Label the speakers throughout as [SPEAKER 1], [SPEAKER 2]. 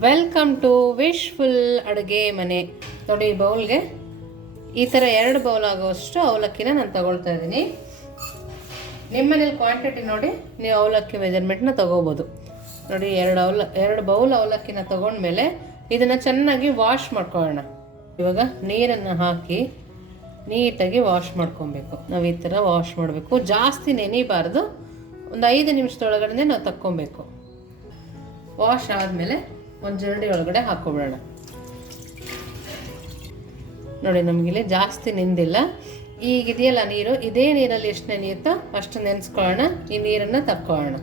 [SPEAKER 1] Welcome to wishful ಅಡುಗೆ ಮನೆ. ನೋಡಿ ಬೌಲ್ಗೆ ಈ ಥರ ಎರಡು ಬೌಲ್ ಆಗುವಷ್ಟು ಅವಲಕ್ಕಿನ ನಾನು ತಗೊಳ್ತಾ ಇದ್ದೀನಿ. ನಿಮ್ಮ ಮನೇಲಿ ಕ್ವಾಂಟಿಟಿ ನೋಡಿ, ನೀವು ಅವಲಕ್ಕಿ ಮೆಜರ್ಮೆಂಟ್ನ ತಗೋಬೋದು. ನೋಡಿ, ಎರಡು ಅವಲ, ಎರಡು ಬೌಲ್ ಅವಲಕ್ಕಿನ ತಗೊಂಡ್ಮೇಲೆ ಇದನ್ನು ಚೆನ್ನಾಗಿ ವಾಶ್ ಮಾಡ್ಕೊಳ್ಳೋಣ. ಇವಾಗ ನೀರನ್ನು ಹಾಕಿ ನೀಟಾಗಿ ವಾಶ್ ಮಾಡ್ಕೊಬೇಕು. ನಾವು ಈ ಥರ ವಾಶ್ ಮಾಡಬೇಕು. ಜಾಸ್ತಿ ನೆನೀಬಾರ್ದು. ಒಂದು ಐದು ನಿಮಿಷದೊಳಗಡೆ ನಾವು ತಕ್ಕೊಬೇಕು. ವಾಶ್ ಆದಮೇಲೆ ಒಂದು ಜರಡಿ ಒಳಗಡೆ ಹಾಕ್ಕೊಬಿಡೋಣ. ನೋಡಿ, ನಮಗಿಲ್ಲಿ ಜಾಸ್ತಿ ನಿಂದಿಲ್ಲ. ಈಗಿದೆಯಲ್ಲ ನೀರು? ಇದೇ ನೀರಲ್ಲಿ ಎಷ್ಟು ನೆನೆಯುತ್ತೋ ಅಷ್ಟು ನೆನೆಸ್ಕೊಳ್ಳೋಣ. ಈ ನೀರನ್ನು ತಕ್ಕೊಳ್ಳೋಣ.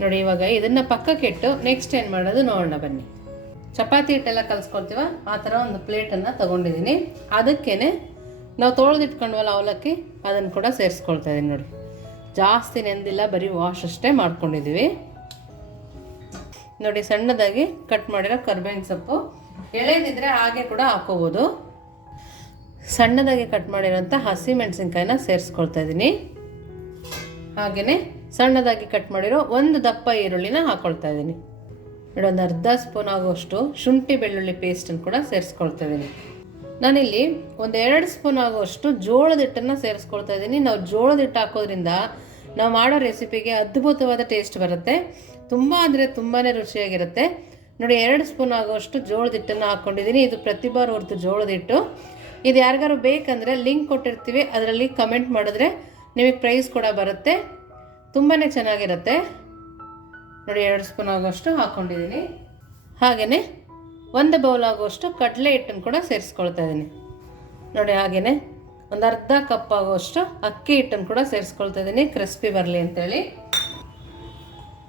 [SPEAKER 1] ನೋಡಿ, ಇವಾಗ ಇದನ್ನು ಪಕ್ಕಕ್ಕಿಟ್ಟು ನೆಕ್ಸ್ಟ್ ಏನು ಮಾಡೋದು? ನೋಡೋಣ ಬನ್ನಿ. ಚಪಾತಿ ಹಿಟ್ಟೆಲ್ಲ ಕಲಿಸ್ಕೊಳ್ತೀವ ಆ ಥರ ಒಂದು ಪ್ಲೇಟನ್ನು ತೊಗೊಂಡಿದ್ದೀನಿ. ಅದಕ್ಕೇ ನಾವು ತೊಳೆದಿಟ್ಕೊಂಡ್ವಲ್ಲ ಅವಲಕ್ಕಿ, ಅದನ್ನು ಕೂಡ ಸೇರಿಸ್ಕೊಳ್ತಾ ಇದ್ದೀನಿ ನೋಡಿ. ಜಾಸ್ತಿ ನೆಂದಿಲ್ಲ, ಬರೀ ವಾಶ್ ಅಷ್ಟೇ ಮಾಡ್ಕೊಂಡಿದ್ದೀವಿ. ನೋಡಿ ಸಣ್ಣದಾಗಿ ಕಟ್ ಮಾಡಿರೋ ಕರ್ಬೇವಿನ ಸೊಪ್ಪು. ಎಳೆದಿದ್ರೆ ಹಾಗೆ ಕೂಡ ಹಾಕೋಬೋದು. ಸಣ್ಣದಾಗಿ ಕಟ್ ಮಾಡಿರೋಂಥ ಹಸಿ ಮೆಣಸಿನ್ಕಾಯಿನ ಸೇರಿಸ್ಕೊಳ್ತಾ ಇದ್ದೀನಿ. ಹಾಗೆಯೇ ಸಣ್ಣದಾಗಿ ಕಟ್ ಮಾಡಿರೋ ಒಂದು ದಪ್ಪ ಈರುಳ್ಳಿನ ಹಾಕ್ಕೊಳ್ತಾ ಇದ್ದೀನಿ. ಒಂದು ಅರ್ಧ ಸ್ಪೂನ್ ಆಗುವಷ್ಟು ಶುಂಠಿ ಬೆಳ್ಳುಳ್ಳಿ ಪೇಸ್ಟನ್ನು ಕೂಡ ಸೇರಿಸ್ಕೊಳ್ತಾ ಇದ್ದೀನಿ. ನಾನಿಲ್ಲಿ ಒಂದು ಎರಡು ಸ್ಪೂನ್ ಆಗುವಷ್ಟು ಜೋಳದ ಹಿಟ್ಟನ್ನು ಸೇರಿಸ್ಕೊಳ್ತಾ ಇದ್ದೀನಿ. ನಾವು ಜೋಳದ ಹಿಟ್ಟು ಹಾಕೋದ್ರಿಂದ ನಾವು ಮಾಡೋ ರೆಸಿಪಿಗೆ ಅದ್ಭುತವಾದ ಟೇಸ್ಟ್ ಬರುತ್ತೆ. ತುಂಬ ಅಂದರೆ ತುಂಬಾ ರುಚಿಯಾಗಿರುತ್ತೆ. ನೋಡಿ, ಎರಡು ಸ್ಪೂನ್ ಆಗೋಷ್ಟು ಜೋಳದ ಹಿಟ್ಟನ್ನು ಹಾಕ್ಕೊಂಡಿದ್ದೀನಿ ಇದು ಪ್ರತಿಭಾರ ಹೊರತು ಜೋಳದ ಹಿಟ್ಟು. ಇದು ಯಾರಿಗಾರು ಬೇಕಂದರೆ ಲಿಂಕ್ ಕೊಟ್ಟಿರ್ತೀವಿ. ಅದರಲ್ಲಿ ಕಮೆಂಟ್ ಮಾಡಿದ್ರೆ ನಿಮಗೆ ಪ್ರೈಸ್ ಕೂಡ ಬರುತ್ತೆ. ತುಂಬಾ ಚೆನ್ನಾಗಿರುತ್ತೆ. ನೋಡಿ, ಎರಡು ಸ್ಪೂನ್ ಆಗೋಷ್ಟು ಹಾಕ್ಕೊಂಡಿದ್ದೀನಿ ಹಾಗೆಯೇ ಒಂದು ಬೌಲ್ ಆಗುವಷ್ಟು ಕಡಲೆ ಹಿಟ್ಟನ್ನು ಕೂಡ ಸೇರಿಸ್ಕೊಳ್ತಾ ಇದ್ದೀನಿ. ನೋಡಿ ಹಾಗೆಯೇ ಒಂದು ಅರ್ಧ ಕಪ್ ಆಗುವಷ್ಟು ಅಕ್ಕಿ ಹಿಟ್ಟನ್ನು ಕೂಡ ಸೇರಿಸ್ಕೊಳ್ತಾ ಇದ್ದೀನಿ. ಕ್ರಿಸ್ಪಿ ಬರಲಿ ಅಂತೇಳಿ.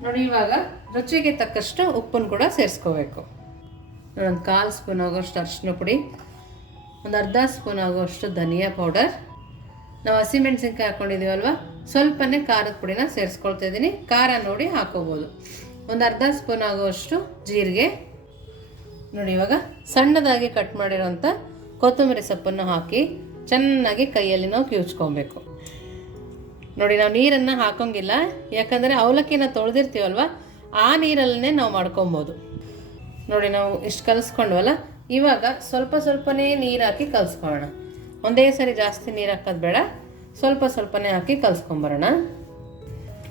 [SPEAKER 1] ನೋಡಿ, ಇವಾಗ ರುಚಿಗೆ ತಕ್ಕಷ್ಟು ಉಪ್ಪನ್ನು ಕೂಡ ಸೇರಿಸ್ಕೋಬೇಕು. ಒಂದು ಕಾಲು ಸ್ಪೂನ್ ಆಗೋಷ್ಟು ಅರಿಶಿನ ಪುಡಿ, ಒಂದು ಅರ್ಧ ಸ್ಪೂನ್ ಆಗೋಷ್ಟು ಧನಿಯಾ ಪೌಡರ್. ನಾವು ಹಸಿಮೆಣಸಿನ್ಕಾಯಿ ಹಾಕ್ಕೊಂಡಿದ್ದೀವಲ್ವ ಸ್ವಲ್ಪನೇ ಖಾರದ ಪುಡಿನ ಸೇರಿಸ್ಕೊಳ್ತಾ ಇದ್ದೀನಿ. ಖಾರ ನೋಡಿ ಹಾಕೋಬೋದು. ಒಂದು ಅರ್ಧ ಸ್ಪೂನ್ ಆಗುವಷ್ಟು ಜೀರಿಗೆ. ನೋಡಿ, ಇವಾಗ ಸಣ್ಣದಾಗಿ ಕಟ್ ಮಾಡಿರೋಂಥ ಕೊತ್ತಂಬರಿ ಸೊಪ್ಪನ್ನು ಹಾಕಿ ಚೆನ್ನಾಗಿ ಕೈಯಲ್ಲಿ ನಾವು ಕಿವುಚ್ಕೊಬೇಕು. ನೋಡಿ, ನಾವು ನೀರನ್ನು ಹಾಕೋಂಗಿಲ್ಲ. ಯಾಕಂದರೆ ಅವಲಕ್ಕಿನ ತೊಳೆದಿರ್ತೀವಲ್ವ? ಆ ನೀರಲ್ಲೇ ನಾವು ಮಾಡ್ಕೊಬೋದು. ನೋಡಿ, ನಾವು ಇಷ್ಟು ಕಲಿಸ್ಕೊಂಡ್ವಲ್ಲ? ಇವಾಗ ಸ್ವಲ್ಪ ಸ್ವಲ್ಪನೇ ನೀರು ಹಾಕಿ ಕಲಿಸ್ಕೊಳ್ಳೋಣ. ಒಂದೇ ಸರಿ ಜಾಸ್ತಿ ನೀರು ಹಾಕೋದು ಬೇಡ. ಸ್ವಲ್ಪ ಸ್ವಲ್ಪನೇ ಹಾಕಿ ಕಲಿಸ್ಕೊಂಬರೋಣ.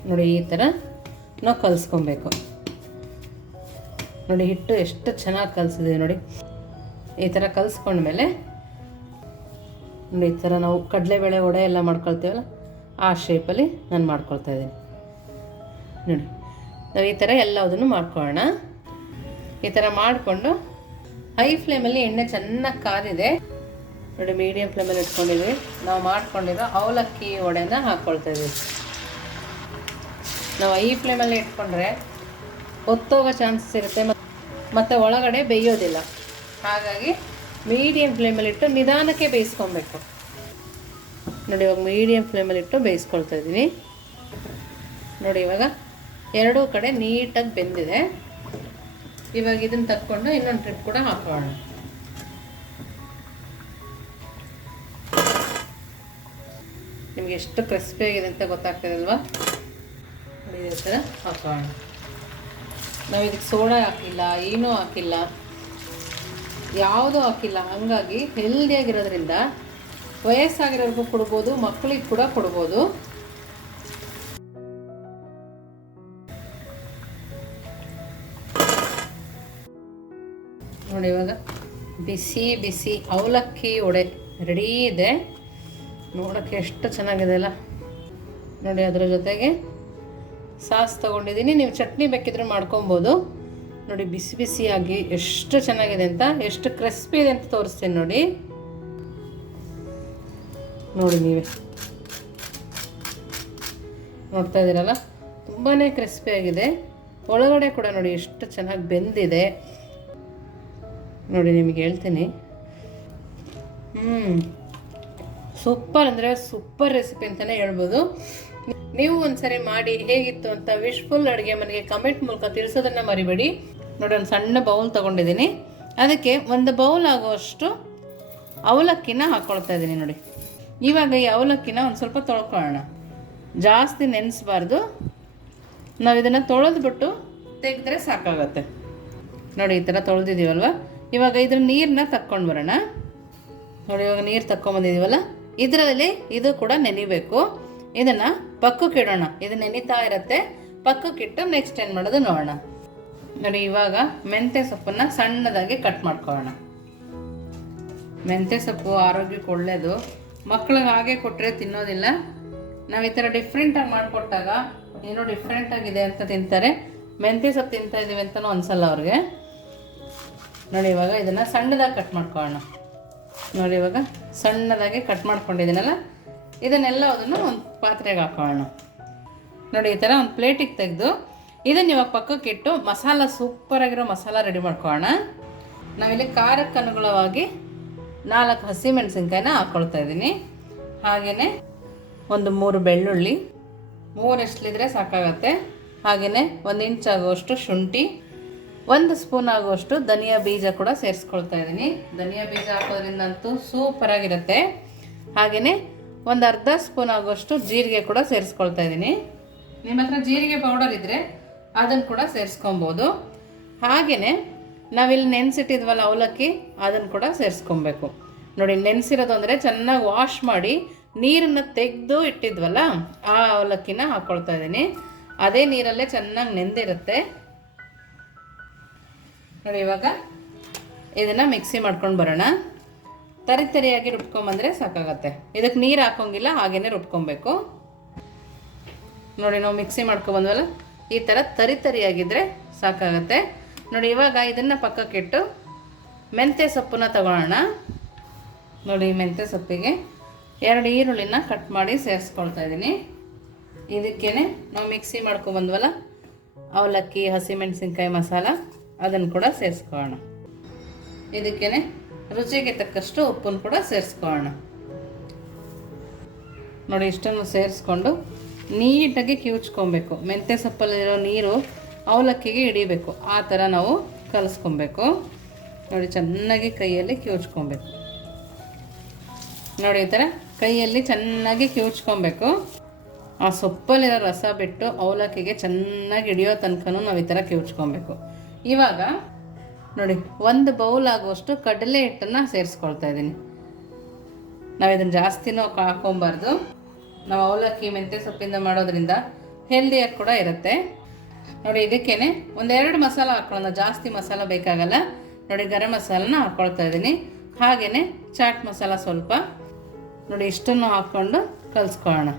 [SPEAKER 1] ನೋಡಿ, ಈ ಥರ ನಾವು ಕಲಿಸ್ಕೊಬೇಕು. ನೋಡಿ, ಹಿಟ್ಟು ಎಷ್ಟು ಚೆನ್ನಾಗಿ ಕಲಿಸಿದೆ ನೋಡಿ. ಈ ಥರ ಕಲಿಸ್ಕೊಂಡ್ಮೇಲೆ, ನೋಡಿ, ಈ ಥರ ನಾವು ಕಡಲೆಬೇಳೆ ವಡೆ ಎಲ್ಲ ಮಾಡ್ಕೊಳ್ತೀವಲ್ಲ? ಆ ಶೇಪಲ್ಲಿ ನಾನು ಮಾಡ್ಕೊಳ್ತಾ ಇದ್ದೀನಿ. ನೋಡಿ, ನಾವು ಈ ಥರ ಎಲ್ಲದನ್ನು ಮಾಡ್ಕೊಳ್ಳೋಣ. ಈ ಥರ ಮಾಡಿಕೊಂಡು ಹೈ ಫ್ಲೇಮಲ್ಲಿ ಎಣ್ಣೆ ಚೆನ್ನಾಗಿ ಕಾದಿದೆ. ನೋಡಿ ಮೀಡಿಯಂ ಫ್ಲೇಮಲ್ಲಿ ಇಟ್ಕೊಂಡಿದ್ವಿ. ನಾವು ಮಾಡ್ಕೊಂಡಿರೋ ಅವಲಕ್ಕಿ ವಡೆನ ಹಾಕ್ಕೊಳ್ತಾ ಇದ್ದೀವಿ. ನಾವು ಹೈ ಫ್ಲೇಮಲ್ಲಿ ಇಟ್ಕೊಂಡ್ರೆ ಹೊತ್ತೋಗೋ ಚಾನ್ಸಸ್ ಇರುತ್ತೆ ಮತ್ತು ಒಳಗಡೆ ಬೇಯೋದಿಲ್ಲ. ಹಾಗಾಗಿ ಮೀಡಿಯಮ್ ಫ್ಲೇಮಲ್ಲಿಟ್ಟು ನಿಧಾನಕ್ಕೆ ಬೇಯಿಸ್ಕೊಬೇಕು. ನೋಡಿ, ಇವಾಗ ಮೀಡಿಯಮ್ ಫ್ಲೇಮಲ್ಲಿಟ್ಟು ಬೇಯಿಸ್ಕೊಳ್ತಾ ಇದ್ದೀನಿ. ನೋಡಿ, ಇವಾಗ ಎರಡೂ ಕಡೆ ನೀಟಾಗಿ ಬೆಂದಿದೆ. ಇವಾಗ ಇದನ್ನು ತಕ್ಕೊಂಡು ಇನ್ನೊಂದು ಟ್ರಿಪ್ ಕೂಡ ಹಾಕೋಣ. ನಿಮ್ಗೆ ಎಷ್ಟು ಕ್ರಿಸ್ಪಿ ಆಗಿದೆ ಅಂತ ಗೊತ್ತಾಗ್ತದಲ್ವಾ ಇದೇ ಥರ ಹಾಕೋಣ. ನಾವು ಇದಕ್ಕೆ ಸೋಡಾ ಹಾಕಿಲ್ಲ, ಏನೂ ಹಾಕಿಲ್ಲ. ಯಾವುದೂ ಹಾಕಿಲ್ಲ. ಹಾಗಾಗಿ ಹೆಲ್ದಿಯಾಗಿರೋದ್ರಿಂದ ವಯಸ್ಸಾಗಿರೋರ್ಗೂ ಕೊಡ್ಬೋದು ಮಕ್ಕಳಿಗೆ ಕೂಡ ಕೊಡ್ಬೋದು. ನೋಡಿ ಇವಾಗ ಬಿಸಿ ಬಿಸಿ ಅವಲಕ್ಕಿ ವಡೆ ರೆಡಿ ಇದೆ. ನೋಡೋಕ್ಕೆ ಎಷ್ಟು ಚೆನ್ನಾಗಿದೆ ಅಲ್ಲ. ನೋಡಿ ಅದರ ಜೊತೆಗೆ ಸಾಸ್ ತೊಗೊಂಡಿದ್ದೀನಿ. ನೀವು ಚಟ್ನಿ ಬೇಕಿದ್ರೆ ಮಾಡ್ಕೊಬೋದು. ನೋಡಿ ಬಿಸಿ ಬಿಸಿಯಾಗಿ ಎಷ್ಟು ಚೆನ್ನಾಗಿದೆ ಅಂತ, ಎಷ್ಟು ಕ್ರಿಸ್ಪಿ ಇದೆ ಅಂತ ತೋರಿಸ್ತೀನಿ ನೋಡಿ. ನೋಡಿ ನೀವೇ. ನೋಡ್ತಾ ಇದ್ದೀರಲ್ಲ? ತುಂಬಾ ಕ್ರಿಸ್ಪಿ ಆಗಿದೆ. ಒಳಗಡೆ ಕೂಡ ನೋಡಿ ಎಷ್ಟು ಚೆನ್ನಾಗಿ ಬೆಂದಿದೆ. ನೋಡಿ ನಿಮಗೆ ಹೇಳ್ತೀನಿ. ಹ್ಞೂ ಸೂಪರ್ ಅಂದರೆ ಸೂಪರ್ ರೆಸಿಪಿ ಅಂತಲೇ ಹೇಳ್ಬೋದು. ನೀವು ಒಂದ್ಸರಿ ಮಾಡಿ ಹೇಗಿತ್ತು ಅಂತ ವಿಶ್ಫುಲ್ ಅಡುಗೆ ಮನೆಗೆ ಕಮೆಂಟ್ ಮೂಲಕ ತಿಳಿಸೋದನ್ನು ಮರಿಬೇಡಿ. ನೋಡಿ, ಒಂದು ಸಣ್ಣ ಬೌಲ್ ತಗೊಂಡಿದ್ದೀನಿ. ಅದಕ್ಕೆ ಒಂದು ಬೌಲ್ ಆಗುವಷ್ಟು ಅವಲಕ್ಕಿನ ಹಾಕ್ಕೊಳ್ತಾ ಇದ್ದೀನಿ ನೋಡಿ. ಇವಾಗ ಈ ಅವಲಕ್ಕಿನ ಒಂದು ಸ್ವಲ್ಪ ತೊಳ್ಕೊಳ್ಳೋಣ. ಜಾಸ್ತಿ ನೆನೆಸ್ಬಾರ್ದು. ನಾವು ಇದನ್ನು ತೊಳೆದ್ಬಿಟ್ಟು ತೆಗೆದ್ರೆ ಸಾಕಾಗತ್ತೆ. ನೋಡಿ, ಈ ಥರ ತೊಳೆದಿದ್ದೀವಲ್ವ ಇವಾಗ ಇದ್ರ ನೀರನ್ನ ತಕ್ಕೊಂಡು ಬರೋಣ. ನೋಡಿ, ಇವಾಗ ನೀರು ತಕ್ಕೊಂಬಂದಿದ್ದೀವಲ್ಲ ಇದರಲ್ಲಿ ಇದು ಕೂಡ ನೆನಿಬೇಕು. ಇದನ್ನು ಪಕ್ಕಕ್ಕೆ ಇಡೋಣ. ಇದು ನೆನಿತಾ ಇರುತ್ತೆ. ಪಕ್ಕಕ್ಕಿಟ್ಟು ನೆಕ್ಸ್ಟ್ ಏನು ಮಾಡೋದು ನೋಡೋಣ. ನೋಡಿ, ಇವಾಗ ಮೆಂತ್ಯ ಸೊಪ್ಪನ್ನು ಸಣ್ಣದಾಗಿ ಕಟ್ ಮಾಡ್ಕೊಳ್ಳೋಣ. ಮೆಂತ್ಯ ಸೊಪ್ಪು ಆರೋಗ್ಯಕ್ಕೆ ಒಳ್ಳೆಯದು ಮಕ್ಳಿಗೆ ಹಾಗೆ ಕೊಟ್ಟರೆ ತಿನ್ನೋದಿಲ್ಲ. ನಾವು ಈ ಥರ ಡಿಫ್ರೆಂಟಾಗಿ ಮಾಡಿಕೊಟ್ಟಾಗ ಏನೋ ಡಿಫ್ರೆಂಟಾಗಿದೆ ಅಂತ ತಿಂತಾರೆ. ಮೆಂತ್ಯ ಸೊಪ್ಪು ತಿಂತಾ ಇದ್ದೀವಿ ಅಂತಲೂ ಅನ್ಸಲ್ಲ ಅವ್ರಿಗೆ. ನೋಡಿ ಇವಾಗ ಇದನ್ನು ಸಣ್ಣದಾಗಿ ಕಟ್ ಮಾಡ್ಕೊಳ್ಳೋಣ. ನೋಡಿ ಇವಾಗ ಸಣ್ಣದಾಗಿ ಕಟ್ ಮಾಡ್ಕೊಂಡಿದ್ದೀನಲ್ಲ? ಇದನ್ನೆಲ್ಲ ಅದನ್ನು ಒಂದು ಪಾತ್ರೆಗೆ ಹಾಕೊಳ್ಳೋಣ. ನೋಡಿ ಈ ಥರ ಒಂದು ಪ್ಲೇಟಿಗೆ ತೆಗೆದು ಇದನ್ನು ಇವಾಗ ಪಕ್ಕಕ್ಕೆ ಇಟ್ಟು ಮಸಾಲ ಸೂಪರಾಗಿರೋ ಮಸಾಲ ರೆಡಿ ಮಾಡ್ಕೊಳ್ಳೋಣ. ನಾವಿಲ್ಲಿ ಖಾರಕ್ಕೆ ಅನುಗುಣವಾಗಿ ನಾಲ್ಕು ಹಸಿಮೆಣಸಿನ್ಕಾಯಿನ ಹಾಕ್ಕೊಳ್ತಾ ಇದ್ದೀನಿ. ಹಾಗೆಯೇ ಒಂದು ಮೂರು ಬೆಳ್ಳುಳ್ಳಿ, ಮೂರು ಎಷ್ಟಲಿದ್ರೆ ಸಾಕಾಗತ್ತೆ. ಹಾಗೆಯೇ ಒಂದು ಇಂಚ್ ಆಗುವಷ್ಟು ಶುಂಠಿ, ಒಂದು ಸ್ಪೂನ್ ಆಗುವಷ್ಟು ಧನಿಯಾ ಬೀಜ ಕೂಡ ಸೇರಿಸ್ಕೊಳ್ತಾ ಇದ್ದೀನಿ. ಧನಿಯಾ ಬೀಜ ಹಾಕೋದ್ರಿಂದ ಅಂತೂ ಸೂಪರಾಗಿರುತ್ತೆ ಹಾಗೆಯೇ ಒಂದು ಅರ್ಧ ಸ್ಪೂನ್ ಆಗುವಷ್ಟು ಜೀರಿಗೆ ಕೂಡ ಸೇರಿಸ್ಕೊಳ್ತಾ ಇದ್ದೀನಿ. ನಿಮ್ಮ ಹತ್ರ ಜೀರಿಗೆ ಪೌಡರ್ ಇದ್ದರೆ ಅದನ್ನು ಕೂಡ ಸೇರಿಸ್ಕೊಬೋದು. ಹಾಗೆಯೇ ನಾವಿಲ್ಲಿ ನೆನೆಸಿಟ್ಟಿದ್ವಲ್ಲ ಅವಲಕ್ಕಿ, ಅದನ್ನು ಕೂಡ ಸೇರಿಸ್ಕೊಬೇಕು. ನೋಡಿ, ನೆನೆಸಿರೋದು ಅಂದರೆ ಚೆನ್ನಾಗಿ ವಾಶ್ ಮಾಡಿ ನೀರನ್ನು ತೆಗೆದು ಇಟ್ಟಿದ್ವಲ್ಲ, ಆ ಅವಲಕ್ಕಿನ ಹಾಕ್ಕೊಳ್ತಾ ಇದ್ದೀನಿ. ಅದೇ ನೀರಲ್ಲೇ ಚೆನ್ನಾಗಿ ನೆಂದಿರುತ್ತೆ. ನೋಡಿ, ಇವಾಗ ಇದನ್ನು ಮಿಕ್ಸಿ ಮಾಡ್ಕೊಂಡು ಬರೋಣ. ತರಿ ತರಿಯಾಗಿ ರುಬ್ಕೊಂಬಂದ್ರೆ ಸಾಕಾಗತ್ತೆ. ಇದಕ್ಕೆ ನೀರು ಹಾಕೋಂಗಿಲ್ಲ ಹಾಗೇ ರುಬ್ಕೊಬೇಕು. ನೋಡಿ, ನಾವು ಮಿಕ್ಸಿ ಮಾಡ್ಕೊಬಂದ್ವಲ್ಲ ಈ ಥರ ತರಿ ತರಿಯಾಗಿದ್ದರೆ ಸಾಕಾಗತ್ತೆ. ನೋಡಿ, ಇವಾಗ ಇದನ್ನು ಪಕ್ಕಕ್ಕಿಟ್ಟು ಮೆಂತ್ಯ ಸೊಪ್ಪನ್ನ ತಗೊಳ್ಳೋಣ ನೋಡಿ, ಮೆಂತ್ಯ ಸೊಪ್ಪಿಗೆ ಎರಡು ಈರುಳ್ಳಿನ ಕಟ್ ಮಾಡಿ ಸೇರಿಸ್ಕೊಳ್ತಾ ಇದ್ದೀನಿ ಇದಕ್ಕೇ ನಾವು ಮಿಕ್ಸಿ ಮಾಡ್ಕೊಬಂದ್ವಲ್ಲ ಅವಲಕ್ಕಿ, ಹಸಿಮೆಣಸಿನ್ಕಾಯಿ ಮಸಾಲ ಅದನ್ನು ಕೂಡ ಸೇರಿಸ್ಕೊಳ್ಳೋಣ ಇದಕ್ಕೇ ರುಚಿಗೆ ತಕ್ಕಷ್ಟು ಉಪ್ಪನ್ನು ಕೂಡ ಸೇರಿಸ್ಕೊಳ್ಳೋಣ ನೋಡಿ, ಇಷ್ಟನ್ನು ಸೇರಿಸ್ಕೊಂಡು ನೀಟಾಗಿ ಕಿವುಚ್ಕೊಬೇಕು. ಮೆಂತ್ಯ ಸೊಪ್ಪಲ್ಲಿರೋ ನೀರು ಅವಲಕ್ಕಿಗೆ ಹಿಡಿಬೇಕು. ಆ ಥರ ನಾವು ಕಲಿಸ್ಕೊಬೇಕು. ನೋಡಿ, ಚೆನ್ನಾಗಿ ಕೈಯಲ್ಲಿ ಕಿವುಚ್ಕೊಬೇಕು. ನೋಡಿ, ಈ ಥರ ಕೈಯಲ್ಲಿ ಚೆನ್ನಾಗಿ ಕಿವುಚ್ಕೊಬೇಕು. ಆ ಸೊಪ್ಪಲ್ಲಿರೋ ರಸ ಬಿಟ್ಟು ಅವಲಕ್ಕಿಗೆ ಚೆನ್ನಾಗಿ ಹಿಡಿಯೋ ತನಕನೂ ನಾವು ಈ ಥರ ಕಿವುಚ್ಕೊಬೇಕು. ಇವಾಗ, ನೋಡಿ, ಒಂದು ಬೌಲ್ ಆಗುವಷ್ಟು ಕಡಲೆ ಹಿಟ್ಟನ್ನು ಸೇರಿಸ್ಕೊಳ್ತಾ ಇದ್ದೀನಿ. ನಾವು ಇದನ್ನು ಜಾಸ್ತಿನೂ ಹಾಕೊಬಾರ್ದು. ನಾವು ಅವಲಕ್ಕಿ, ಮೆಂತ್ಯ ಸೊಪ್ಪಿಂದ ಮಾಡೋದ್ರಿಂದ ಹೆಲ್ದಿಯಾಗಿ ಕೂಡ ಇರುತ್ತೆ. ನೋಡಿ, ಇದಕ್ಕೇನೆ ಒಂದೆರಡು ಮಸಾಲ ಹಾಕೊಳ್ಳೋಣ. ಜಾಸ್ತಿ ಮಸಾಲ ಬೇಕಾಗಲ್ಲ. ನೋಡಿ, ಗರಂ ಮಸಾಲನ ಹಾಕ್ಕೊಳ್ತಾ ಇದ್ದೀನಿ. ಹಾಗೆಯೇ ಚಾಟ್ ಮಸಾಲ ಸ್ವಲ್ಪ. ನೋಡಿ, ಇಷ್ಟನ್ನು ಹಾಕ್ಕೊಂಡು ಕಲಿಸ್ಕೊಳ್ಳೋಣ.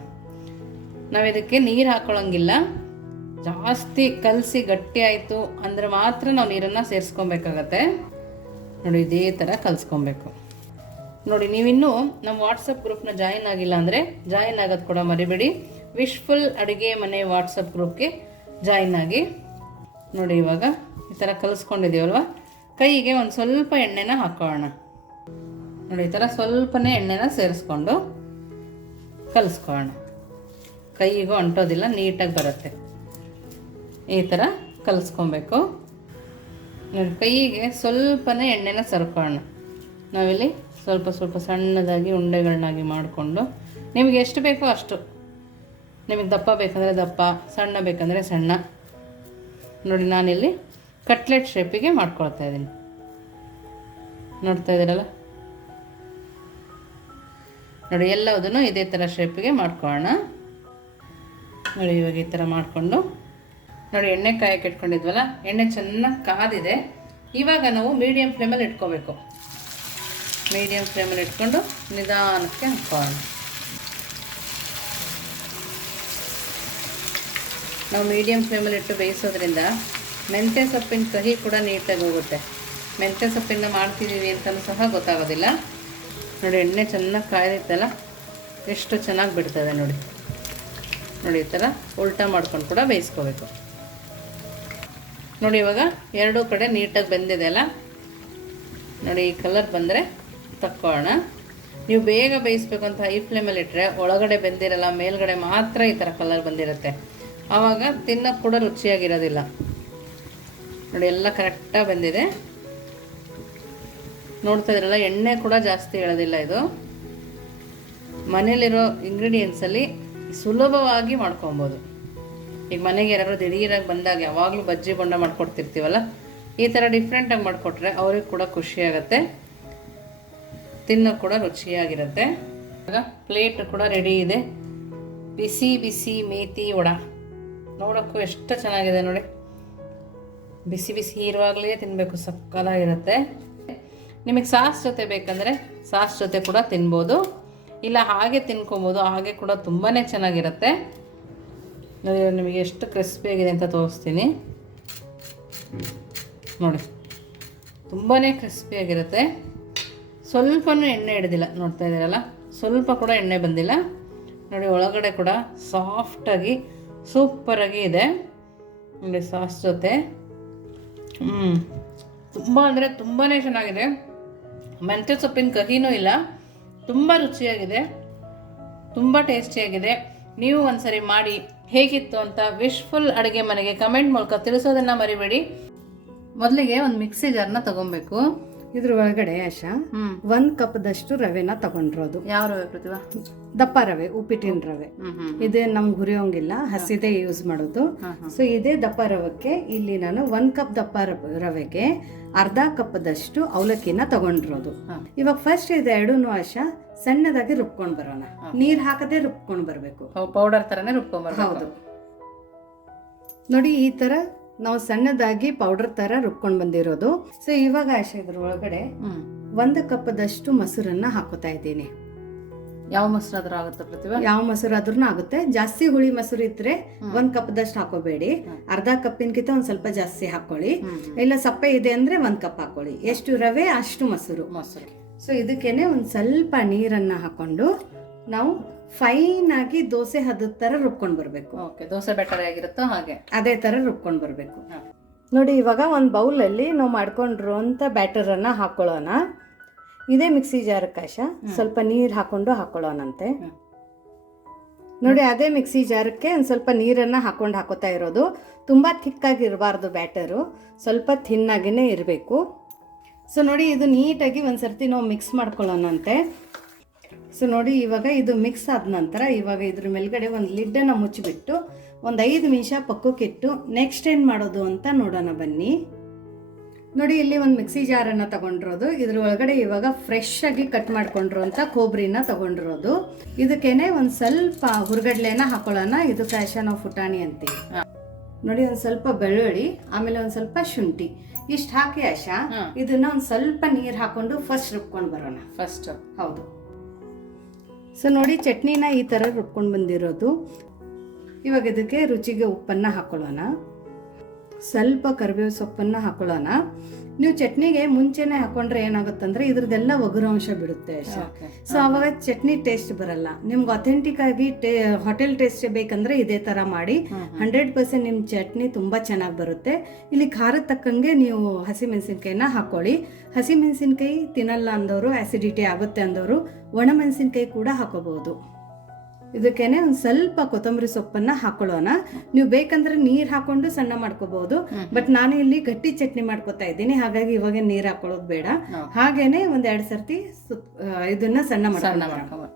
[SPEAKER 1] ನಾವು ಇದಕ್ಕೆ ನೀರು ಹಾಕೊಳ್ಳೋಂಗಿಲ್ಲ ಜಾಸ್ತಿ ಕಲಸಿ ಗಟ್ಟಿ ಆಯಿತು ಅಂದರೆ ಮಾತ್ರ ನಾವು ನೀರನ್ನು ಸೇರಿಸ್ಕೊಬೇಕಾಗತ್ತೆ. ನೋಡಿ, ಇದೇ ಥರ ಕಲಿಸ್ಕೊಬೇಕು. ನೋಡಿ, ನೀವಿನ್ನೂ ನಮ್ಮ ವಾಟ್ಸಪ್ ಗ್ರೂಪ್ನ ಜಾಯಿನ್ ಆಗಿಲ್ಲ ಅಂದರೆ ಜಾಯಿನ್ ಆಗೋದು ಕೂಡ ಮರಿಬೇಡಿ. ವಿಶ್ಫುಲ್ ಅಡುಗೆ ಮನೆ ವಾಟ್ಸಪ್ ಗ್ರೂಪ್ಗೆ ಜಾಯಿನ್ ಆಗಿ. ನೋಡಿ ಇವಾಗ ಈ ಥರ ಕಲಿಸ್ಕೊಂಡಿದ್ದೀವಲ್ವ? ಕೈಗೆ ಒಂದು ಸ್ವಲ್ಪ ಎಣ್ಣೆನ ಹಾಕೋಣ. ನೋಡಿ ಈ ಥರ ಸ್ವಲ್ಪನೇ ಎಣ್ಣೆನ ಸೇರಿಸ್ಕೊಂಡು ಕಲಿಸ್ಕೊಳ್ಳೋಣ. ಕೈಗೂ ಅಂಟೋದಿಲ್ಲ, ನೀಟಾಗಿ ಬರುತ್ತೆ. ಈ ಥರ ಕಲಿಸ್ಕೊಬೇಕು. ನೋಡಿ ಕೈಗೆ ಸ್ವಲ್ಪನೇ ಎಣ್ಣೆನ ಸರ್ಕೊಳ್ಳೋಣ. ನಾವಿಲ್ಲಿ ಸ್ವಲ್ಪ ಸ್ವಲ್ಪ ಸಣ್ಣದಾಗಿ ಉಂಡೆಗಳನ್ನಾಗಿ ಮಾಡಿಕೊಂಡು ನಿಮಗೆ ಎಷ್ಟು ಬೇಕೋ ಅಷ್ಟು ನಿಮಗೆ ದಪ್ಪ ಬೇಕಂದರೆ ದಪ್ಪ, ಸಣ್ಣ ಬೇಕಂದರೆ ಸಣ್ಣ. ನೋಡಿ, ನಾನಿಲ್ಲಿ ಕಟ್ಲೆಟ್ ಶೇಪಿಗೆ ಮಾಡ್ಕೊಳ್ತಾ ಇದ್ದೀನಿ. ನೋಡ್ತಾ ಇದ್ದೀರಲ್ಲ? ನೋಡಿ, ಎಲ್ಲದನ್ನು ಇದೇ ಥರ ಶೇಪಿಗೆ ಮಾಡ್ಕೊಳ್ಳೋಣ. ನೋಡಿ, ಇವಾಗ ಈ ಥರ ಮಾಡಿಕೊಂಡು. ನೋಡಿ, ಎಣ್ಣೆ ಕಾಯಕ್ಕೆ ಇಟ್ಕೊಂಡಿದ್ವಲ್ಲ, ಎಣ್ಣೆ ಚೆನ್ನಾಗಿ ಕಾದಿದೆ. ಇವಾಗ ನಾವು ಮೀಡಿಯಮ್ ಫ್ಲೇಮಲ್ಲಿ ಇಟ್ಕೋಬೇಕು. ಮೀಡಿಯಮ್ ಫ್ಲೇಮಲ್ಲಿ ಇಟ್ಕೊಂಡು ನಿಧಾನಕ್ಕೆ ಹಾಕೋಣ ನಾವು ಮೀಡಿಯಮ್ ಫ್ಲೇಮಲ್ಲಿಟ್ಟು ಬೇಯಿಸೋದ್ರಿಂದ ಮೆಂತ್ಯ ಸೊಪ್ಪಿನ ಕಹಿ ಕೂಡ ನೀಟಾಗಿ ಹೋಗುತ್ತೆ. ಮೆಂತ್ಯ ಸೊಪ್ಪಿಂದ ಮಾಡ್ತಿದ್ದೀವಿ ಅಂತಲೂ ಸಹ ಗೊತ್ತಾಗೋದಿಲ್ಲ. ನೋಡಿ, ಎಣ್ಣೆ ಚೆನ್ನಾಗಿ ಕಾಯ್ದಿತ್ತಲ್ಲ? ಎಷ್ಟು ಚೆನ್ನಾಗಿ ಬಿಡ್ತದೆ ನೋಡಿ. ನೋಡಿ, ಈ ಥರ ಉಲ್ಟಾ ಮಾಡ್ಕೊಂಡು ಕೂಡ ಬೇಯಿಸ್ಕೋಬೇಕು. ನೋಡಿ, ಇವಾಗ ಎರಡೂ ಕಡೆ ನೀಟಾಗಿ ಬೆಂದಿದೆ ಅಲ್ಲ? ನೋಡಿ, ಈ ಕಲರ್ ಬಂದರೆ ತಕ್ಕೋಣ ನೀವು ಬೇಗ ಬೇಯಿಸ್ಬೇಕು ಅಂತ ಹೈ ಫ್ಲೇಮಲ್ಲಿ ಇಟ್ಟರೆ ಒಳಗಡೆ ಬೆಂದಿರಲ್ಲ, ಮೇಲ್ಗಡೆ ಮಾತ್ರ ಈ ಥರ ಕಲರ್ ಬಂದಿರುತ್ತೆ. ಆವಾಗ ತಿನ್ನೋಕ್ಕೆ ಕೂಡ ರುಚಿಯಾಗಿರೋದಿಲ್ಲ. ನೋಡಿ, ಎಲ್ಲ ಕರೆಕ್ಟಾಗಿ ಬಂದಿದೆ. ನೋಡ್ತಾ ಇದ್ರಲ್ಲ, ಎಣ್ಣೆ ಕೂಡ ಜಾಸ್ತಿ ಹೇಳೋದಿಲ್ಲ ಇದು. ಮನೇಲಿರೋ ಇಂಗ್ರೀಡಿಯೆಂಟ್ಸಲ್ಲಿ ಸುಲಭವಾಗಿ ಮಾಡ್ಕೊಬೋದು. ಈಗ ಮನೆಗೆ ಯಾರು ದಿಢೀರಾಗಿ ಬಂದಾಗ, ಯಾವಾಗಲೂ ಬಜ್ಜಿ ಬೊಂಡ ಮಾಡ್ಕೊಡ್ತಿರ್ತೀವಲ್ಲ, ಈ ಥರ ಡಿಫ್ರೆಂಟಾಗಿ ಮಾಡಿಕೊಟ್ರೆ ಅವ್ರಿಗೆ ಕೂಡ ಖುಷಿಯಾಗತ್ತೆ ತಿನ್ನೋ ಕೂಡ ರುಚಿಯಾಗಿರುತ್ತೆ. ಆಗ ಪ್ಲೇಟ್ ಕೂಡ ರೆಡಿ ಇದೆ. ಬಿಸಿ ಬಿಸಿ, ಮೇತಿ ವಡ. ನೋಡೋಕ್ಕೂ ಎಷ್ಟು ಚೆನ್ನಾಗಿದೆ ನೋಡಿ. ಬಿಸಿ ಬಿಸಿ ಇರುವಾಗಲೇ ತಿನ್ನಬೇಕು ಸಕ್ಕದಾಗಿರುತ್ತೆ ನಿಮಗೆ ಸಾಸ್ ಜೊತೆ ಬೇಕಂದರೆ ಸಾಸ್ ಜೊತೆ ಕೂಡ ತಿನ್ಬೋದು. ಇಲ್ಲ ಹಾಗೆ ತಿನ್ಕೊಬೋದು, ಹಾಗೆ ಕೂಡ ತುಂಬಾ ಚೆನ್ನಾಗಿರುತ್ತೆ. ನೋಡಿ ನಿಮಗೆ ಎಷ್ಟು ಕ್ರಿಸ್ಪಿಯಾಗಿದೆ ಅಂತ ತೋರಿಸ್ತೀನಿ. ನೋಡಿ ತುಂಬಾ ಕ್ರಿಸ್ಪಿಯಾಗಿರುತ್ತೆ ಸ್ವಲ್ಪನೂ ಎಣ್ಣೆ ಹಿಡ್ದಿಲ್ಲ, ನೋಡ್ತಾ ಇದ್ದೀರಲ್ಲ? ಸ್ವಲ್ಪ ಕೂಡ ಎಣ್ಣೆ ಬಂದಿಲ್ಲ. ನೋಡಿ, ಒಳಗಡೆ ಕೂಡ ಸಾಫ್ಟಾಗಿ ಸೂಪರಾಗಿ ಇದೆ. ಅಂದರೆ ಸಾಸ್ ಜೊತೆ. ಹ್ಞೂ ತುಂಬ ಅಂದರೆ ತುಂಬಾ ಚೆನ್ನಾಗಿದೆ. ಮೆಂತ್ಯ ಸೊಪ್ಪಿನ ಕಹಿನೂ ಇಲ್ಲ. ತುಂಬ ರುಚಿಯಾಗಿದೆ. ತುಂಬ ಟೇಸ್ಟಿಯಾಗಿದೆ. ನೀವು ಒಂದ್ಸರಿ ಮಾಡಿ ಹೇಗಿತ್ತು ಅಂತ ವಿಶ್ಫುಲ್ ಅಡುಗೆ ಮನೆಗೆ ಕಮೆಂಟ್ ಮೂಲಕ ತಿಳಿಸೋದನ್ನು ಮರಿಬೇಡಿ. ಮೊದಲಿಗೆ ಒಂದು ಮಿಕ್ಸಿ ಜಾರ್ನ ತಗೊಬೇಕು.
[SPEAKER 2] ಇದ್ರ ಒಳಗಡೆ ಆಶಾ ಒಂದ್ ಕಪ್ ದಷ್ಟು ರವೆನ ತಗೊಂಡಿರೋದು.
[SPEAKER 1] ಯಾವ ರವೆ ಪ್ರತಿಭಾ?
[SPEAKER 2] ದಪ್ಪ ರವೆ ಉಪ್ಪಿಟ್ಟಿನ ರವೆ. ಇದೇ ನಮ್ ಹುರಿಯೋಂಗಿಲ್ಲ ಹಸಿದೇ ಯೂಸ್ ಮಾಡೋದು. ಸೊ ಇದೇ ದಪ್ಪ ರವಕ್ಕೆ ಇಲ್ಲಿ ನಾನು ಒಂದ್ ಕಪ್ ದಪ್ಪ ರವೆಗೆ ಅರ್ಧ ಕಪ್ ದಷ್ಟು ಅವಲಕ್ಕಿನ ತಗೊಂಡಿರೋದು. ಇವಾಗ ಫಸ್ಟ್ ಇದು ಎರಡೂ ಆಶಾ ಸಣ್ಣದಾಗಿ ರುಬ್ಕೊಂಡ್ ಬರೋಣ. ನೀರ್ ಹಾಕದೆ ರುಬ್ಕೊಂಡ್ ಬರ್ಬೇಕು.
[SPEAKER 1] ಪೌಡರ್ ತರನೇ ರುಬ್ಕೊಂಡ್
[SPEAKER 2] ಹೌದು. ನೋಡಿ ಈ ತರ ನಾವು ಸಣ್ಣದಾಗಿ ಪೌಡರ್ ತರ ರುಬ್ಕೊಂಡು ಬಂದಿರೋದು. ಸೊ ಇವಾಗ ಆಶೆ ಇದ್ರ ಒಳಗಡೆ ಒಂದು ಕಪ್ಪದಷ್ಟು ಮೊಸರನ್ನ ಹಾಕೋತಾ ಇದ್ದೀನಿ.
[SPEAKER 1] ಯಾವ ಮೊಸರು ಆದ್ರೂ ಆಗುತ್ತೆ ಪ್ರತಿಭಾ?
[SPEAKER 2] ಯಾವ ಮೊಸರು ಆದ್ರೂ ಆಗುತ್ತೆ. ಜಾಸ್ತಿ ಹುಳಿ ಮೊಸರು ಇದ್ರೆ ಒಂದ್ ಕಪ್ದಷ್ಟು ಹಾಕೋಬೇಡಿ. ಅರ್ಧ ಕಪ್ಪಿನ್ಕಿಂತ ಒಂದ್ ಸ್ವಲ್ಪ ಜಾಸ್ತಿ ಹಾಕೊಳ್ಳಿ. ಇಲ್ಲ ಸಪ್ಪೆ ಇದೆ ಅಂದ್ರೆ ಒಂದ್ ಕಪ್ ಹಾಕೊಳ್ಳಿ. ಎಷ್ಟು ರವೆ ಅಷ್ಟು ಮೊಸರು.
[SPEAKER 1] ಮೊಸರು.
[SPEAKER 2] ಸೊ ಇದಕ್ಕೇನೆ ಒಂದ್ ಸ್ವಲ್ಪ ನೀರನ್ನ ಹಾಕೊಂಡು ನಾವು ಫೈನ್ ಆಗಿ ದೋಸೆ ಹದದ ತರ ರುಬ್ಕೊಂಡ್ ಬರಬೇಕು.
[SPEAKER 1] ಓಕೆ ದೋಸೆ ಬೆಟರ್ ಆಗಿರುತ್ತೋ ಹಾಗೆ?
[SPEAKER 2] ಅದೇ ತರ ರುಬ್ಕೊಂಡು ಬರಬೇಕು. ನೋಡಿ ಇವಾಗ ಒಂದು ಬೌಲಲ್ಲಿ ನಾವು ಮಾಡ್ಕೊಂಡಿರುವಂಥ ಬ್ಯಾಟರನ್ನು ಹಾಕೊಳ್ಳೋಣ. ಇದೇ ಮಿಕ್ಸಿ ಜಾರಕ್ಕಾಶ ಸ್ವಲ್ಪ ನೀರು ಹಾಕೊಂಡು ಹಾಕೊಳ್ಳೋಣಂತೆ. ನೋಡಿ ಅದೇ ಮಿಕ್ಸಿ ಜಾರಕ್ಕೆ ಒಂದು ಸ್ವಲ್ಪ ನೀರನ್ನು ಹಾಕೊಂಡು ಹಾಕೋತಾ ಇರೋದು. ತುಂಬ ಥಿಕ್ಕಾಗಿ ಇರಬಾರ್ದು ಬ್ಯಾಟರು ಸ್ವಲ್ಪ ಥಿನ್ನಾಗಿನೇ ಇರಬೇಕು. ಸೊ ನೋಡಿ ಇದು ನೀಟಾಗಿ ಒಂದು ಸರ್ತಿ ನಾವು ಮಿಕ್ಸ್ ಮಾಡ್ಕೊಳ್ಳೋಣಂತೆ. ಸೊ ನೋಡಿ ಇವಾಗ ಇದು ಮಿಕ್ಸ್ ಆದ ನಂತರ ಇವಾಗ ಇದ್ರ ಮೇಲ್ಗಡೆ ಒಂದು ಲಿಡ್ಡನ್ನು ಮುಚ್ಚಿಬಿಟ್ಟು ಒಂದು ಐದು ನಿಮಿಷ ಪಕ್ಕಕ್ಕಿಟ್ಟು ನೆಕ್ಸ್ಟ್ ಏನು ಮಾಡೋದು ಅಂತ ನೋಡೋಣ ಬನ್ನಿ. ನೋಡಿ ಇಲ್ಲಿ ಒಂದು ಮಿಕ್ಸಿ ಜಾರನ್ನು ತಗೊಂಡಿರೋದು. ಇದ್ರ ಒಳಗಡೆ ಇವಾಗ ಫ್ರೆಶ್ ಆಗಿ ಕಟ್ ಮಾಡ್ಕೊಂಡಿರೋಂಥ ಕೊಬ್ಬರಿನ ತಗೊಂಡಿರೋದು. ಇದಕ್ಕೇನೆ ಒಂದು ಸ್ವಲ್ಪ ಹುರ್ಗಡ್ಲೆನ ಹಾಕೊಳ್ಳೋಣ. ಇದು ಕ್ಯಾಶ ಆಫ್ ಫುಟಾಣಿ ಅಂತೀವಿ. ನೋಡಿ ಒಂದು ಸ್ವಲ್ಪ ಬೆಳ್ಳುಳ್ಳಿ ಆಮೇಲೆ ಒಂದು ಸ್ವಲ್ಪ ಶುಂಠಿ. ಇಷ್ಟು ಹಾಕಿ ಆಶಾ. ಇದನ್ನ ಒಂದು ಸ್ವಲ್ಪ ನೀರು ಹಾಕೊಂಡು ಫಸ್ಟ್ ರುಬ್ಕೊಂಡು ಬರೋಣ.
[SPEAKER 1] ಫಸ್ಟ್
[SPEAKER 2] ಹೌದು. ಸೊ ನೋಡಿ ಚಟ್ನಿನ ಈ ಥರ ರುಬ್ಕೊಂಡು ಬಂದಿರೋದು. ಇವಾಗ ಇದಕ್ಕೆ ರುಚಿಗೆ ಉಪ್ಪನ್ನು ಹಾಕೊಳ್ಳೋಣ. ಸ್ವಲ್ಪ ಕರಿಬೇವು ಸೊಪ್ಪನ್ನು ಹಾಕೊಳ್ಳೋಣ. ನೀವು ಚಟ್ನಿಗೆ ಮುಂಚೆನೆ ಹಾಕೊಂಡ್ರೆ ಏನಾಗುತ್ತಂದ್ರೆ ಇದ್ರದ್ದೆಲ್ಲ ಒಗರಂಶ ಬಿಡುತ್ತೆ ಸೊ ಅವಾಗ ಚಟ್ನಿ ಟೇಸ್ಟ್ ಬರಲ್ಲ. ನಿಮ್ಗೆ ಅಥೆಂಟಿಕ್ ಆಗಿ ಹೋಟೆಲ್ ಟೇಸ್ಟ್ ಬೇಕಂದ್ರೆ ಇದೇ ತರ ಮಾಡಿ. ಹಂಡ್ರೆಡ್ ಪರ್ಸೆಂಟ್ ನಿಮ್ಮ ಚಟ್ನಿ ತುಂಬಾ ಚೆನ್ನಾಗಿ ಬರುತ್ತೆ. ಇಲ್ಲಿ ಖಾರದ ತಕ್ಕಂಗೆ ನೀವು ಹಸಿಮೆಣಸಿನ್ಕಾಯಿನ ಹಾಕೊಳ್ಳಿ. ಹಸಿಮೆಣಸಿನ್ಕಾಯಿ ತಿನ್ನಲ್ಲ ಅಂದವರು ಆಸಿಡಿಟಿ ಆಗುತ್ತೆ ಅಂದವರು ಒಣಮೆಣಸಿನ್ಕಾಯಿ ಕೂಡ ಹಾಕೋಬಹುದು. ಇದಕ್ಕೇನೆ ಒಂದ್ ಸ್ವಲ್ಪ ಕೊತ್ತಂಬರಿ ಸೊಪ್ಪನ್ನ ಹಾಕೊಳ್ಳೋಣ. ನೀವು ಬೇಕಂದ್ರೆ ನೀರ್ ಹಾಕೊಂಡು ಸಣ್ಣ ಮಾಡ್ಕೋಬಹುದು ಬಟ್ ನಾನು ಇಲ್ಲಿ ಗಟ್ಟಿ ಚಟ್ನಿ ಮಾಡ್ಕೊತಾ ಇದ್ದೀನಿ. ಹಾಗಾಗಿ ಇವಾಗ ನೀರ್ ಹಾಕೊಳ್ಳೋದು ಬೇಡ. ಹಾಗೇನೆ ಒಂದ್ ಎರಡ್ ಸರ್ತಿ ಇದನ್ನ ಸಣ್ಣ
[SPEAKER 1] ಮಾಡ್ಕೊಳ್ಳೋಣ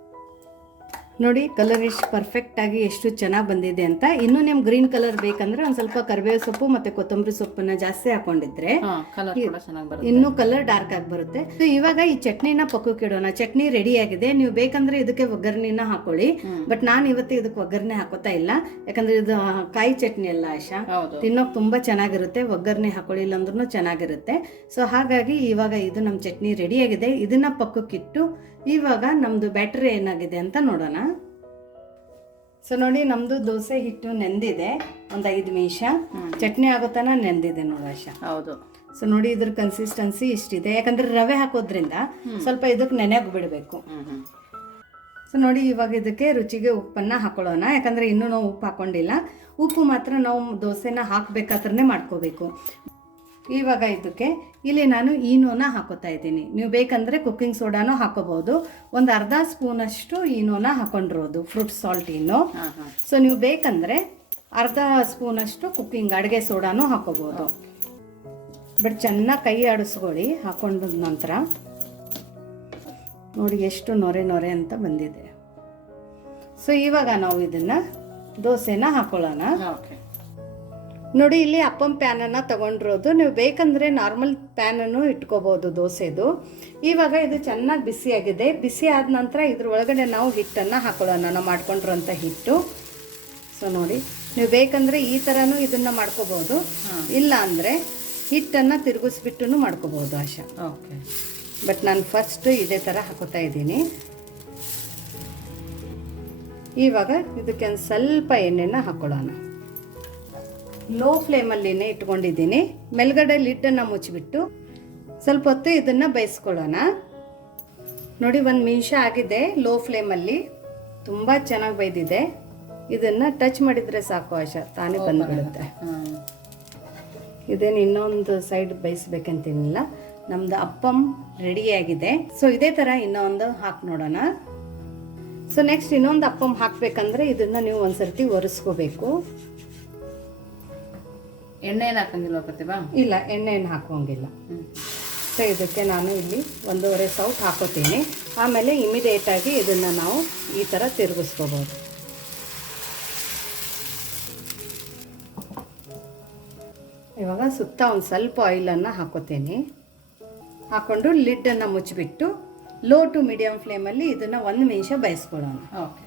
[SPEAKER 2] ನೋಡಿ ಕಲರ್ ಎಷ್ಟು ಪರ್ಫೆಕ್ಟ್ ಆಗಿ ಎಷ್ಟು ಚೆನ್ನಾಗಿ ಬಂದಿದೆ ಅಂತ. ಇನ್ನು ನಿಮ್ ಗ್ರೀನ್ ಕಲರ್ ಬೇಕಂದ್ರೆ ಒಂದ್ ಸ್ವಲ್ಪ ಕರಿಬೇವು ಸೊಪ್ಪು ಮತ್ತೆ ಕೊತ್ತಂಬರಿ ಸೊಪ್ಪನ್ನ ಜಾಸ್ತಿ ಹಾಕೊಂಡಿದ್ರೆ ಇನ್ನೂ ಕಲರ್ ಡಾರ್ಕ್ ಆಗಿ ಬರುತ್ತೆ. ಇವಾಗ ಈ ಚಟ್ನಿನ ಪಕ್ಕಕ್ಕೆ ಇಡೋಣ. ಚಟ್ನಿ ರೆಡಿ ಆಗಿದೆ. ನೀವು ಬೇಕಂದ್ರೆ ಇದಕ್ಕೆ ಒಗ್ಗರಣಿನ ಹಾಕೊಳ್ಳಿ. ಬಟ್ ನಾನು ಇವತ್ತು ಇದಕ್ಕೆ ಒಗ್ಗರಣೆ ಹಾಕೋತಾ ಇಲ್ಲ. ಯಾಕಂದ್ರೆ ಇದು ಕಾಯಿ ಚಟ್ನಿ ಅಲ್ಲ ಆಶಾ. ತಿನ್ನೋಕ್ ತುಂಬಾ ಚೆನ್ನಾಗಿರುತ್ತೆ. ಒಗ್ಗರಣೆ ಹಾಕೊಳ್ಳಿ ಅಂದ್ರೂ ಚೆನ್ನಾಗಿರುತ್ತೆ. ಸೊ ಹಾಗಾಗಿ ಇವಾಗ ಇದು ನಮ್ಮ ಚಟ್ನಿ ರೆಡಿ ಆಗಿದೆ. ಇದನ್ನ ಪಕ್ಕಕ್ಕಿಟ್ಟು ಇವಾಗ ನಮ್ಮದು ಬ್ಯಾಟ್ರಿ ಏನಾಗಿದೆ ಅಂತ ನೋಡೋಣ. ಸೊ ನೋಡಿ ನಮ್ಮದು ದೋಸೆ ಹಿಟ್ಟು ನೆಂದಿದೆ. ಒಂದು ಐದು ನಿಮಿಷ. ಚಟ್ನಿ ಆಗೋ ತನ ನೆಂದಿದೆ ನೋಡು ಆಶಾ.
[SPEAKER 1] ಹೌದು.
[SPEAKER 2] ಸೊ ನೋಡಿ ಇದ್ರ ಕನ್ಸಿಸ್ಟೆನ್ಸಿ ಇಷ್ಟಿದೆ. ಯಾಕಂದ್ರೆ ರವೆ ಹಾಕೋದ್ರಿಂದ ಸ್ವಲ್ಪ ಇದಕ್ಕೆ ನೆನೆಗೆ ಬಿಡಬೇಕು. ಸೊ ನೋಡಿ ಇವಾಗ ಇದಕ್ಕೆ ರುಚಿಗೆ ಉಪ್ಪನ್ನ ಹಾಕೊಳ್ಳೋಣ. ಯಾಕಂದ್ರೆ ಇನ್ನೂ ನಾವು ಉಪ್ಪು ಹಾಕೊಂಡಿಲ್ಲ. ಉಪ್ಪು ಮಾತ್ರ ನಾವು ದೋಸೆನ ಹಾಕ್ಬೇಕಾದ್ರೆ ಮಾಡ್ಕೋಬೇಕು. ಇವಾಗ ಇದಕ್ಕೆ ಇಲ್ಲಿ ನಾನು ಈನೋನ ಹಾಕೋತಾ ಇದ್ದೀನಿ. ನೀವು ಬೇಕಂದರೆ ಕುಕ್ಕಿಂಗ್ ಸೋಡಾನು ಹಾಕೋಬಹುದು. ಒಂದು ಅರ್ಧ ಸ್ಪೂನಷ್ಟು ಈನೋನ ಹಾಕೊಂಡಿರೋದು ಫ್ರೂಟ್ ಸಾಲ್ಟ್ ಈನೋ. ಸೊ ನೀವು ಬೇಕಂದರೆ ಅರ್ಧ ಸ್ಪೂನಷ್ಟು ಕುಕ್ಕಿಂಗ್ ಅಡುಗೆ ಸೋಡಾನು ಹಾಕೋಬಹುದು. ಬಟ್ ಚೆನ್ನಾಗಿ ಕೈ ಆಡಿಸ್ಕೊಳ್ಳಿ ಹಾಕೊಂಡ ನಂತರ. ನೋಡಿ ಎಷ್ಟು ನೊರೆ ನೊರೆ ಅಂತ ಬಂದಿದೆ. ಸೊ ಇವಾಗ ನಾವು ಇದನ್ನು ದೋಸೆನ ಹಾಕೊಳ್ಳೋಣ.
[SPEAKER 1] ಓಕೆ.
[SPEAKER 2] ನೋಡಿ ಇಲ್ಲಿ ಅಪ್ಪಂ ಪ್ಯಾನನ್ನು ತಗೊಂಡಿರೋದು. ನೀವು ಬೇಕಂದರೆ ನಾರ್ಮಲ್ ಪ್ಯಾನನ್ನು ಇಟ್ಕೋಬೋದು ದೋಸೆದು. ಇವಾಗ ಇದು ಚೆನ್ನಾಗಿ ಬಿಸಿಯಾಗಿದೆ. ಬಿಸಿ ಆದ ನಂತರ ಇದ್ರ ಒಳಗಡೆ ನಾವು ಹಿಟ್ಟನ್ನು ಹಾಕೊಳ್ಳೋಣ. ನಾವು ಮಾಡ್ಕೊಂಡಿರೋಂಥ ಹಿಟ್ಟು. ಸೊ ನೋಡಿ ನೀವು ಬೇಕಂದರೆ ಈ ಥರನೂ ಇದನ್ನು ಮಾಡ್ಕೋಬೋದು. ಇಲ್ಲ ಅಂದರೆ ಹಿಟ್ಟನ್ನು ತಿರುಗಿಸ್ಬಿಟ್ಟು ಮಾಡ್ಕೋಬೋದು ಆಶಾ.
[SPEAKER 1] ಓಕೆ.
[SPEAKER 2] ಬಟ್ ನಾನು ಫಸ್ಟು ಇದೇ ಥರ ಹಾಕೋತಾ ಇದ್ದೀನಿ. ಇವಾಗ ಇದಕ್ಕೆ ಒಂದು ಸ್ವಲ್ಪ ಎಣ್ಣೆನ ಹಾಕೊಳ್ಳೋಣ. ಲೋ ಫ್ಲೇಮಲ್ಲಿನೇ ಇಟ್ಕೊಂಡಿದ್ದೀನಿ. ಮೇಲ್ಗಡೆ ಲಿಡ್ಡನ್ನು ಮುಚ್ಚಿಬಿಟ್ಟು ಸ್ವಲ್ಪ ಹೊತ್ತು ಇದನ್ನು ಬೇಯಿಸ್ಕೊಳ್ಳೋಣ. ನೋಡಿ ಒಂದು ನಿಮಿಷ ಆಗಿದೆ ಲೋ ಫ್ಲೇಮಲ್ಲಿ. ತುಂಬ ಚೆನ್ನಾಗಿ ಬೈದಿದೆ ಇದನ್ನು ಟಚ್ ಮಾಡಿದರೆ ಸಾಕು ಆಶಾ. ತಾನೇ ಬಂದ್ಬಿಡುತ್ತೆ. ಇದೇನು ಇನ್ನೊಂದು ಸೈಡ್ ಬೇಯಿಸ್ಬೇಕಂತೇನಿಲ್ಲ ನಮ್ದು ಅಪ್ಪಂ ರೆಡಿಯಾಗಿದೆ ಸೊ ಇದೇ ಥರ ಇನ್ನೊಂದು ಹಾಕಿ ನೋಡೋಣ. ಸೊ ನೆಕ್ಸ್ಟ್ ಇನ್ನೊಂದು ಅಪ್ಪಂ ಹಾಕಬೇಕಂದ್ರೆ ಇದನ್ನು ನೀವು ಒಂದ್ಸರ್ತಿ ಒರೆಸ್ಕೋಬೇಕು.
[SPEAKER 1] ಎಣ್ಣೆ ಏನು ಹಾಕಂಗಿಲ್ಲ ಪ್ರತಿಭಾ?
[SPEAKER 2] ಇಲ್ಲ ಎಣ್ಣೆಯನ್ನು ಹಾಕೋಂಗಿಲ್ಲ ಸೊ ಇದಕ್ಕೆ ನಾನು ಇಲ್ಲಿ ಒಂದೂವರೆ ಸೌಟ್ ಹಾಕೋತೀನಿ. ಆಮೇಲೆ ಇಮಿಡಿಯೇಟಾಗಿ ಇದನ್ನು ನಾವು ಈ ಥರ ತಿರುಗಿಸ್ಕೋಬೋದು. ಇವಾಗ ಸುತ್ತ ಒಂದು ಸ್ವಲ್ಪ ಆಯಿಲನ್ನು ಹಾಕೋತೀನಿ. ಹಾಕ್ಕೊಂಡು ಲಿಡ್ಡನ್ನು ಮುಚ್ಚಿಬಿಟ್ಟು ಲೋ ಟು ಮೀಡಿಯಮ್ ಫ್ಲೇಮಲ್ಲಿ ಇದನ್ನು ಒಂದು ನಿಮಿಷ ಬಯಸ್ಕೊಡೋಣ
[SPEAKER 1] ಓಕೆ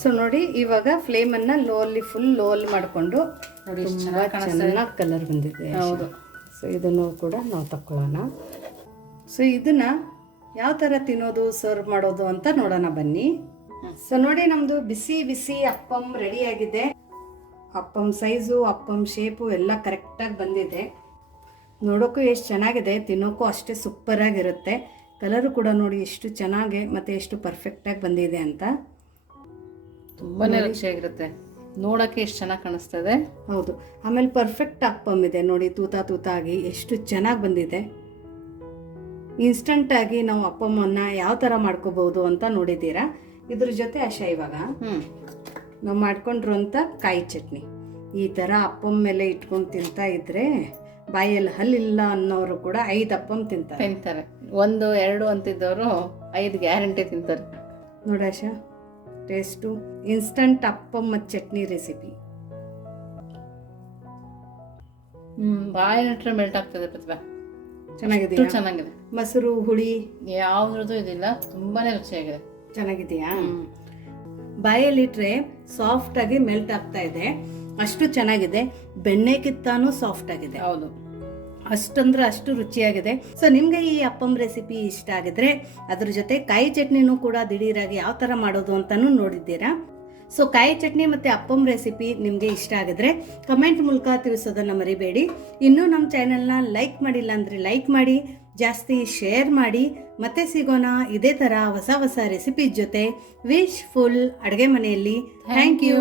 [SPEAKER 2] ಸೊ ನೋಡಿ ಇವಾಗ ಫ್ಲೇಮನ್ನು ಲೋ ಅಲ್ಲಿ ಫುಲ್ ಲೋ ಅಲ್ಲಿ ಮಾಡಿಕೊಂಡು
[SPEAKER 1] ನೋಡಿ
[SPEAKER 2] ಚೆನ್ನಾಗಿ ಕಲರ್ ಬಂದಿದೆ
[SPEAKER 1] ಹೌದು.
[SPEAKER 2] ಸೊ ಇದನ್ನು ಕೂಡ ನಾವು ತಕ್ಕೊಳ್ಳೋಣ. ಸೊ ಇದನ್ನ ಯಾವ ಥರ ತಿನ್ನೋದು ಸರ್ವ್ ಮಾಡೋದು ಅಂತ ನೋಡೋಣ ಬನ್ನಿ. ಸೊ ನೋಡಿ ನಮ್ಮದು ಬಿಸಿ ಬಿಸಿ ಅಪ್ಪಂ ರೆಡಿಯಾಗಿದೆ ಅಪ್ಪಂ ಸೈಜು ಅಪ್ಪಂ ಶೇಪು ಎಲ್ಲ ಕರೆಕ್ಟಾಗಿ ಬಂದಿದೆ. ನೋಡೋಕ್ಕೂ ಎಷ್ಟು ಚೆನ್ನಾಗಿದೆ ತಿನ್ನೋಕ್ಕೂ ಅಷ್ಟೇ ಸೂಪರಾಗಿರುತ್ತೆ ಕಲರು ಕೂಡ ನೋಡಿ ಎಷ್ಟು ಚೆನ್ನಾಗಿ ಮತ್ತು ಎಷ್ಟು ಪರ್ಫೆಕ್ಟಾಗಿ ಬಂದಿದೆ ಅಂತ.
[SPEAKER 1] ತುಂಬಾನೇ ರುಚಿಯಾಗಿರುತ್ತೆ ನೋಡಕ್ಕೆ ಎಷ್ಟು ಚೆನ್ನಾಗಿ ಕಾಣಿಸ್ತದೆ.
[SPEAKER 2] ಹೌದು. ಆಮೇಲೆ ಪರ್ಫೆಕ್ಟ್ ಅಪ್ಪಮ್ ಇದೆ. ನೋಡಿ ತೂತ ಆಗಿ ಎಷ್ಟು ಚೆನ್ನಾಗಿ ಬಂದಿದೆ. ಇನ್ಸ್ಟಂಟಾಗಿ ನಾವು ಅಪ್ಪಮ್ಮನ್ನ ಯಾವ ಥರ ಮಾಡ್ಕೋಬಹುದು ಅಂತ ನೋಡಿದ್ದೀರಾ? ಇದ್ರ ಜೊತೆ ಅಶ ಇವಾಗ. ನಾವು ಅಂತ ಕಾಯಿ ಚಟ್ನಿ. ಈ ಥರ ಅಪ್ಪಮ್ ಮೇಲೆ ಇಟ್ಕೊಂಡು ತಿಂತಾ ಇದ್ರೆ ಬಾಯಲ್ಲಿ ಹಲ್ಲಿಲ್ಲ ಅನ್ನೋರು ಕೂಡ ಐದು ಅಪ್ಪಮ್ ತಿಂತಾರೆ.
[SPEAKER 1] ತಿಂತಾರೆ. ಒಂದು ಎರಡು ಅಂತಿದ್ದವರು ಐದು ಗ್ಯಾರಂಟಿ ತಿಂತಾರೆ.
[SPEAKER 2] ನೋಡಿ ಆಶಾ ಟೇಸ್ಟು ಇನ್ಸ್ಟಂಟ್ ಅಪ್ಪಮ್ಮ ಮತ್ತು ಚಟ್ನಿ ರೆಸಿಪಿ.
[SPEAKER 1] ಹ್ಞೂ ಬಾಯಿನಟ್ರೆ ಮೆಲ್ಟ್ ಆಗ್ತದೆ ಪ್ರತಿಭಾ ಚೆನ್ನಾಗಿದೆ ಚೆನ್ನಾಗಿದೆ.
[SPEAKER 2] ಮೊಸರು ಹುಳಿ?
[SPEAKER 1] ಯಾವುದ್ರದ್ದು ಇದಿಲ್ಲ ತುಂಬಾನೇ ರುಚಿಯಾಗಿದೆ.
[SPEAKER 2] ಚೆನ್ನಾಗಿದೆಯಾ?
[SPEAKER 1] ಹ್ಮ್.
[SPEAKER 2] ಬಾಯಲ್ಲಿಟ್ರೆ ಸಾಫ್ಟ್ ಆಗಿ ಮೆಲ್ಟ್ ಆಗ್ತಾ ಇದೆ. ಅಷ್ಟು ಚೆನ್ನಾಗಿದೆ. ಬೆಣ್ಣೆ ಕಿತ್ತಾನು ಸಾಫ್ಟ್ ಆಗಿದೆ.
[SPEAKER 1] ಹೌದು.
[SPEAKER 2] ಅಷ್ಟಂದ್ರೆ ಅಷ್ಟು ರುಚಿಯಾಗಿದೆ. ಸೊ ನಿಮಗೆ ಈ ಅಪ್ಪಂ ರೆಸಿಪಿ ಇಷ್ಟ ಆಗಿದ್ರೆ ಅದ್ರ ಜೊತೆ ಕಾಯಿ ಚಟ್ನಿನೂ ಕೂಡ ದಿಢೀರಾಗಿ ಯಾವ ಥರ ಮಾಡೋದು ಅಂತಲೂ ನೋಡಿದ್ದೀರಾ? ಸೊ ಕಾಯಿ ಚಟ್ನಿ ಮತ್ತು ಅಪ್ಪಂ ರೆಸಿಪಿ ನಿಮಗೆ ಇಷ್ಟ ಆಗಿದ್ರೆ ಕಮೆಂಟ್ ಮೂಲಕ ತಿಳಿಸೋದನ್ನು ಮರಿಬೇಡಿ. ಇನ್ನೂ ನಮ್ಮ ಚಾನೆಲ್ನ ಲೈಕ್ ಮಾಡಿಲ್ಲ ಅಂದರೆ ಲೈಕ್ ಮಾಡಿ, ಜಾಸ್ತಿ ಶೇರ್ ಮಾಡಿ, ಮತ್ತೆ ಸಿಗೋಣ ಇದೇ ಥರ ಹೊಸ ಹೊಸ ರೆಸಿಪಿ ಜೊತೆ. ವಿಶ್ ಫುಲ್ ಅಡುಗೆ ಮನೆಯಲ್ಲಿ. Thank you